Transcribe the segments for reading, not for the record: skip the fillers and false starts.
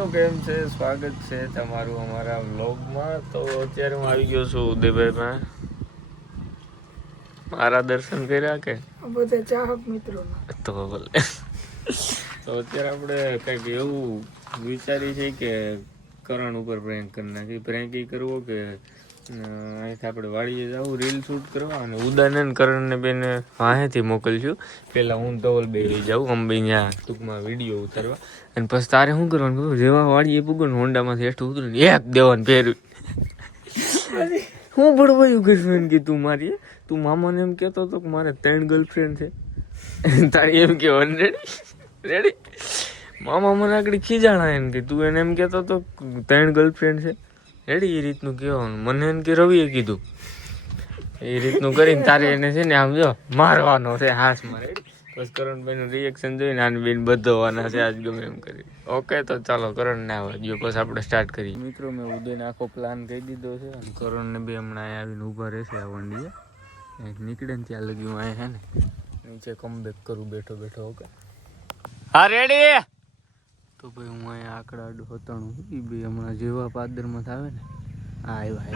મિત્રો કેમ છે? સ્વાગત છે તમારું અમારા વ્લોગમાં. તો અત્યારે હું આવી ગયો છું ઉદયભાઈમાં. મારા દર્શન કર્યા કે બધા ચાહક મિત્રો તો ભલે. તો અત્યારે આપણે કંઈક એવું વિચારી છે કે કરણ ઉપર પ્રેન્ક કરી નાખી. પ્રેન્ક એ કરવો કે અહીંથી આપણે વાડીએ જવું રીલ શૂટ કરવા, અને ઉદાને કરણને બેને વાહેથી મોકલશું. પહેલાં હું ધવલ બે લઈ જાઉં અંબે ત્યાં ટૂંકમાં વિડીયો ઉતારવા, અને પછી તારે શું કરવાનું ખબર? જેવા વાડીએ પૂગો ને હોન્ડામાંથી હેઠું ઉતરું ને એક દેવાનું પહેર્યું. હું બળવાયું કરશું એમ કે તું મારી તું મામાને એમ કહેતો હતો કે મારે 3 ગર્લફ્રેન્ડ છે, તારી એમ કે રેડી. મામા મને આગળ ખીજાણા એમ કે તું એને એમ કહેતો હતો 3 ગર્લફ્રેન્ડ છે રેડી. એ રીતનું કહેવાનું. મને એમ કે રવિએ કીધું એ રીતનું કરીને તારે એને છે ને આમ જો મારવાનો છે હાથમાં રેડી. બસ કરણભાઈનું રિએક્શન જોઈને આને બેન બધોવાના છે આજ ગમે એમ કરી. ઓકે તો ચાલો કરણને આવવા દો, પછી આપણે સ્ટાર્ટ કરીએ. મિત્રો મેં ઉદયને આખો પ્લાન કહી દીધો છે, અને કરણને બે હમણાં અહીંયા આવીને ઊભા રહેશે આ વંડીએ. નીકળે ને ત્યાં લગી હું અહીંયા હે ને નીચે કમબેક કરું બેઠો બેઠો. ઓકે હા રેડી. તો ભાઈ હું અહીંયા આકડા આડું હતાણું એ બે હમણાં જેવા પાદરમાં આવે ને આવ્યા.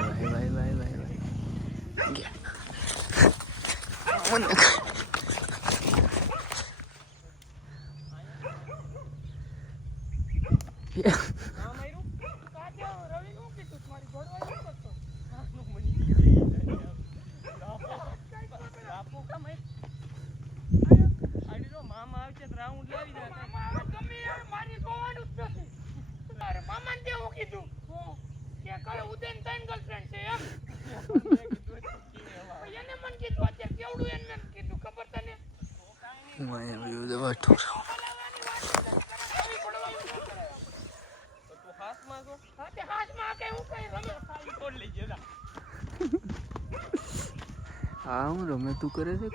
હા હું રમે તું કરે છે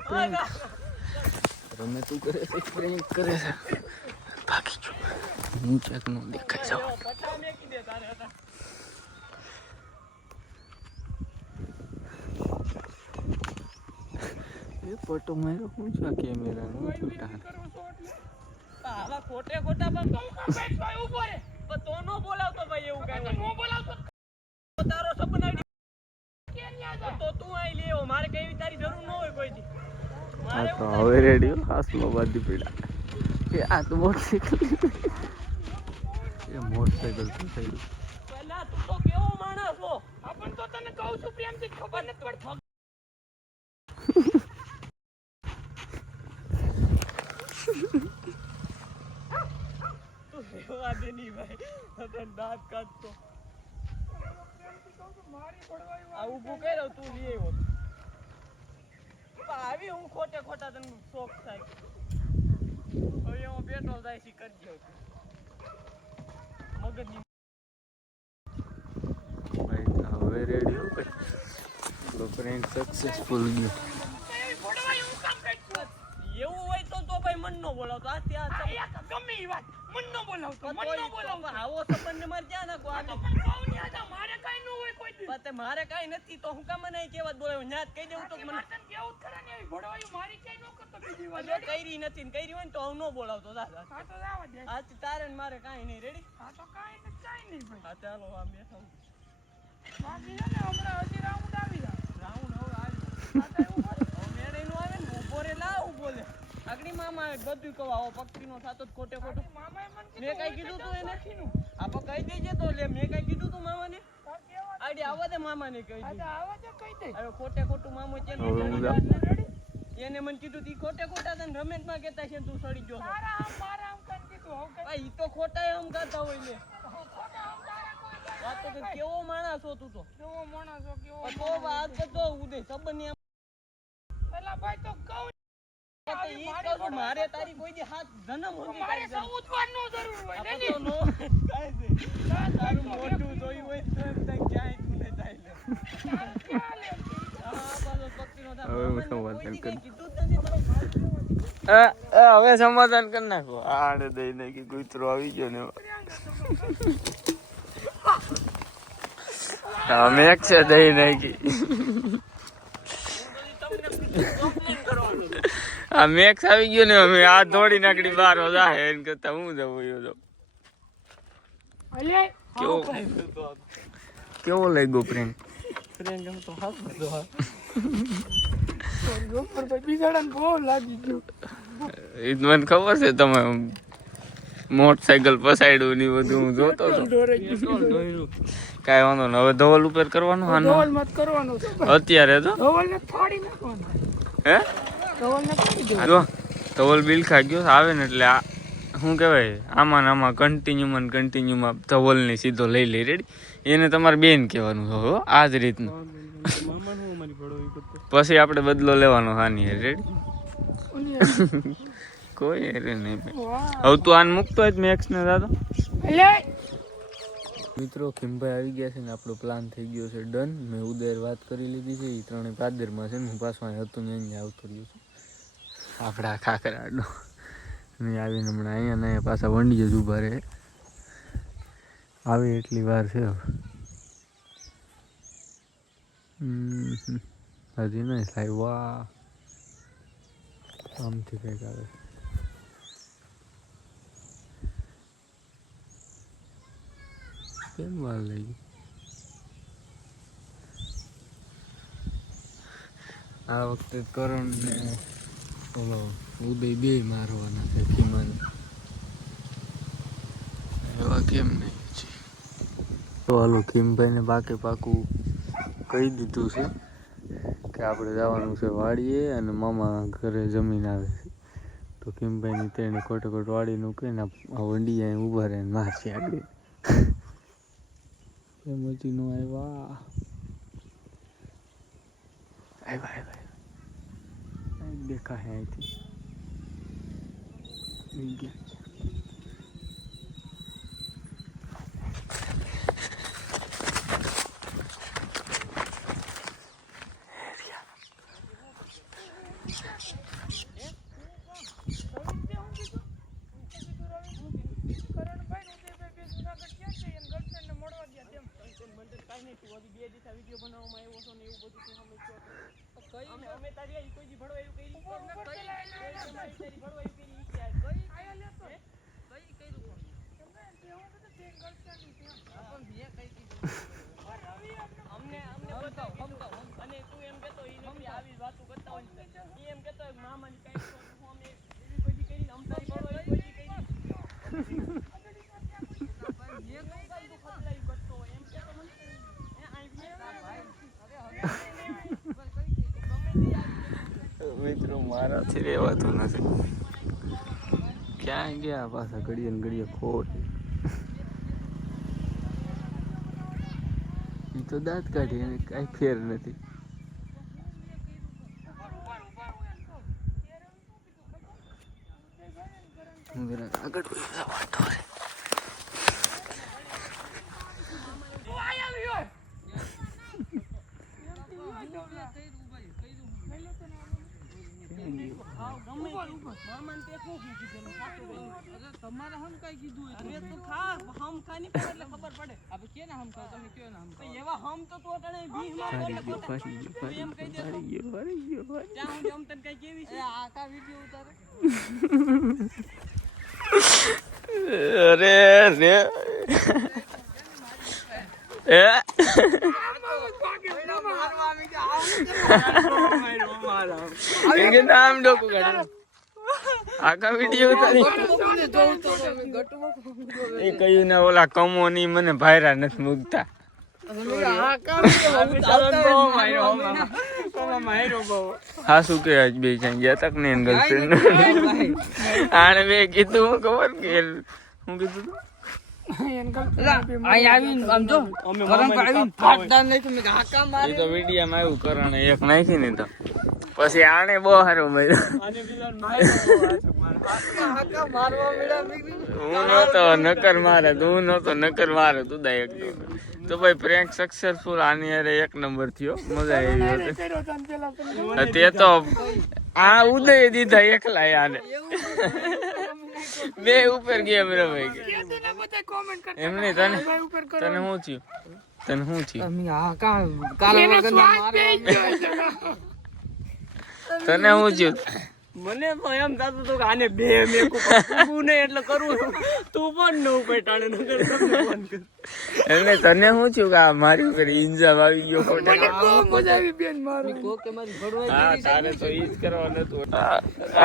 પ્રેન્ક કરે છે. બાકી જો હું ચેક નો દેખાઈ જાઉં. એ ફોટો માર્યો હું છું કેમેરા નો છૂટા. આવા ખોટે ખોટા પણ ઉભો રે પણ તો નો બોલાવતો ભાઈ. એવું કાઈ નો બોલાવતો તારો સપના તો તું આઈ લેવો. મારે કઈ તારી જરૂર ન હોય કોઈ દી. મારે તો હવે રેડિયો હાસમાં બાંધી પડ્યા કે આ તો મોટરસાઇકલ તો થઈ પહેલા તું તો કેવો માણસ છો. આપણ તો તને કહું છું પ્રેમથી ખબર નથી પડતી. તું રેવા દે ની ભાઈ. તને દાંત કાઢતો આવું કર્યો તું લઈ આવ્યો. આવી હું ખોટે ખોટા તને શોખ થાય. હવે હું પેટ્રોલ જાય છે કરજો મગજની ભાઈ. હવે રેડિયો તો ફ્રેન્ડ સક્સેસફુલ ગયો. એવું હોય તો ભાઈ મન નો બોલાવતો. આ ત્યાં ગમે એ વાત મન નો બોલાવતો. આવો સંબંધ મારે ક્યાં નાખો? મારે કઈ ન હોય કોઈ દી. મારે કઈ નથી તો હું કામ નહીં કેવા બોલાવ્યો? ન્યાજ કહી દેવું તો મને કેવું કરે ને ભડવાયું મારી કઈ ન કરતો. બીજી વાત કરી નથી ને કરી હોય ને તો હું ન બોલાવતો. દાદા હા તો જવા દે. આ તારે ને મારે કઈ નહીં. રેડી? હા તો કઈ નહીં ભાઈ. હા ચાલો આ બેઠો બાકી છે ને હમણાં હજી રાઉન્ડ આવી જાય. રાઉન્ડ હવે આવી આ તો એવું કરે મેળે નું આવે ને ઉભો રે લાવ બોલે આગળી મામા બધું કહો. આવો પક્ષી નો થાતો ખોટે ખોટું. મેં કઈ કીધું તું એને? આપો કહી દેજે તો લે. મેં કઈ કીધું તું મામાને? આડી આવવા દે મામાને કહી દે. આવવા દે કહી દે. હવે ખોટે ખોટું મામો છે એને મને કીધું તી ખોટે ખોટા તને રમેશ માં કહેતા છે તું સડી ગયો. મારા આમ કઈ કીધું ભાઈ ઈ તો ખોટા આમ કરતા હોય ને. વાત તો કેવો માણસ છો તું તો. કેવો માણસ છો કેવો તો વાત તો ઉદય સંબંધ પેલા ભાઈ તો કહું મારે તારી કોઈ દી હાથ જન્મ હોતી મારે સૌદવાર નો જરૂર હોય ને નો કાઈ દે તારું મોઢું જોઈ હોય તો તઈ ક્યાંય તું ને જાય લે. હવે સમાધાન કરી નાખો. આડે દઈ નાખી કૂતરો આવી ગયો ને મેક છે દઈ નાખી. આ મેક્સ આવી ગયો ને અમે આ દોડી નાખડી બાર જાય એને કરતા હું જવું. અલે કેવો કેવો લાગ્યો પ્રેન્ક? ઉપર પર બિગાડાને બહુ લાગી ગયું. એ તો મને ખબર છે તમે મોટરસાયકલ પસાડ્યું ને ઈ બધું હું જોતો હતો. દોરાઈ ગયું. કાંઈ વાંધો નહીં. હવે ધવલ ઉપર કરવાનું આનું ધવલ મત કરવાનો છે ભાઈ. અત્યારે તો ધવલને ફાડી નાખવાનો. હે ધવલને ફાડી દો. જો ધવલ બિલ ખાઈ ગયો આવે ને એટલે આ શું કહેવાય આમાં ને આમાં કન્ટિન્યુમાં ધવલને સીધો લઈ લે. રેડી? એને તમારે બેન કહેવાનું છે હો, આ જ રીતનું. પછી આપણે બદલો લેવાનો હાની. રેડી? કોઈ હેરે નહીં. હવે તું આને મૂકતો હોય મેક્સ ને દાદો. અલે મિત્રો ખીમભાઈ આવી ગયા છે ને આપણો પ્લાન થઈ ગયો છે ડન. મેં ઉદયર વાત કરી લીધી છે. એ ત્રણે પાદરમાં છે ને હું પાછો અહીં હતું ને અહીંયા આવતો રહ્યો છું. આપણા ખાખરાડો ને આવીને હમણાં અહીંયા ને પાછા વંડીએ જ ઊભા રહે. આવે એટલી વાર છે હવે. હજી નહીં થાય. વાહ આમથી કંઈક આવે. કેમ વાર લઈ ગઈ? આ વખતે કરણ ને ઓલો ઉદય બે મારવાના છે ખીમાને. એવા કેમ નહીં છે? તો હાલો ખીમભાઈને પાકું કહી દીધું છે કે આપણે જવાનું છે વાડીએ અને મામા ઘરે જમીન આવે છે. તો ખીમભાઈની તેને ખોટે વાડીનું કહીને આ વંડી અહીં ઊભા રહીને મારશે આગળ. એમ હજી નો આવ્યા દેખા હે અહીંથી મિત્રો મારાથી રહેવાતું નથી. ક્યાં ગયા પાછા ઘડીએ ને ઘડીએ ખોટ. એ તો દાંત કાઢી એને કાંઈ ફેર નથી. આગળ વાંધો રે. તમારે હમ કઈ કીધું હોય તો ખા હમ ખાની પર એટલે ખબર પડે. હવે કેને હમ ખાવ તમે કયો ને હમ ખાવ. એવા હમ તો તો તને 20 માં બોલે કોતા એમ કહી દે. ત્યાં હું જમ તને કઈ કેવી છે આખા વિડિયો ઉતારે. અરે રે એ નામ ડોકું કાઢે આખા વિડીયો ઉતારી. એ કહ્યું ને ઓલા કમો ની મને ભાયરા નથી મૂકતા. હા શું કે આજ બે ક્યાં ગયા તક ને ગર્લફ્રેન્ડ આને બે કીધું હું ખબર કે હું કીધું તો વિડીયામાં આવ્યું કરણ એક નાખી ને તો પછી આને બહુ સારું મળ્યું. હું નતો નકર મારે તું દા એક તો ભાઈ પ્રેન્ક સક્સેસફુલ. આની અરે એક નંબર થયો. મજા આવી હતી. તે તો આ ઉદય દીધા એકલા આને બે ઉપર ગયા રવાઈ ગયા. એમ નહીં તને શું થયું તને શું થયું મને તો એમ થતું હતું કે આને બે મેક ઉપર તું નહીં એટલે કરું છું. તું પણ ન ઉપેટાણે નગર તમને ફોન કર. એટલે તને શું થયું કે આ મારી ઉપર ઇન્જામ આવી ગયો ખોટે? મને બહુ મજા આવી બેન મારો હા તારે તો ઈ જ કરવાનું હતું.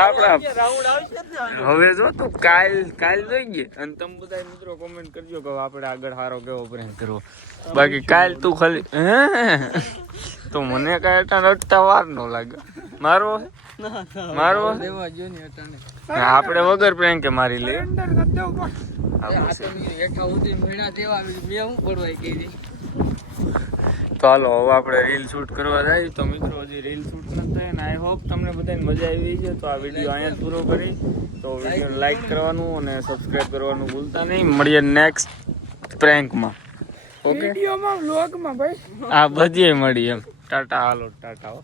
આપણા રાઉન્ડ આવશે ને હવે જો તું કાલ જોઈ ગઈ અને તમે બધા મિત્રો કોમેન્ટ કરજો કે આપણે આગળ સારો કેવો પ્રેન્ક કરવો. બાકી કાલ તું ખાલી તો મને કાંઈ અટાણ અટતા વાર ન લાગે. મારો હે? મારો હે? આપણે વગર પ્રેન્કે મારી લે. અંદર કરી દઉં પણ. તો હાલો હવે આપણે રીલ શૂટ કરવા જાય. તો મિત્રો હજી રીલ શૂટ નથી થઈ અને આઈ હોપ તમને બધાને મજા આવી છે. તો આ વિડીયો અહીંયા જ પૂરો કરી. તો વિડીયો લાઈક કરવાનું અને સબસ્ક્રાઈબ કરવાનું ભૂલતા નહીં. મળીએ નેક્સ્ટ પ્રેન્કમાં. ઓકે વિડીયોમાં વ્લોગમાં ભાઈ આ બધી મળી એમ. ટાટા હાલો ટાટા.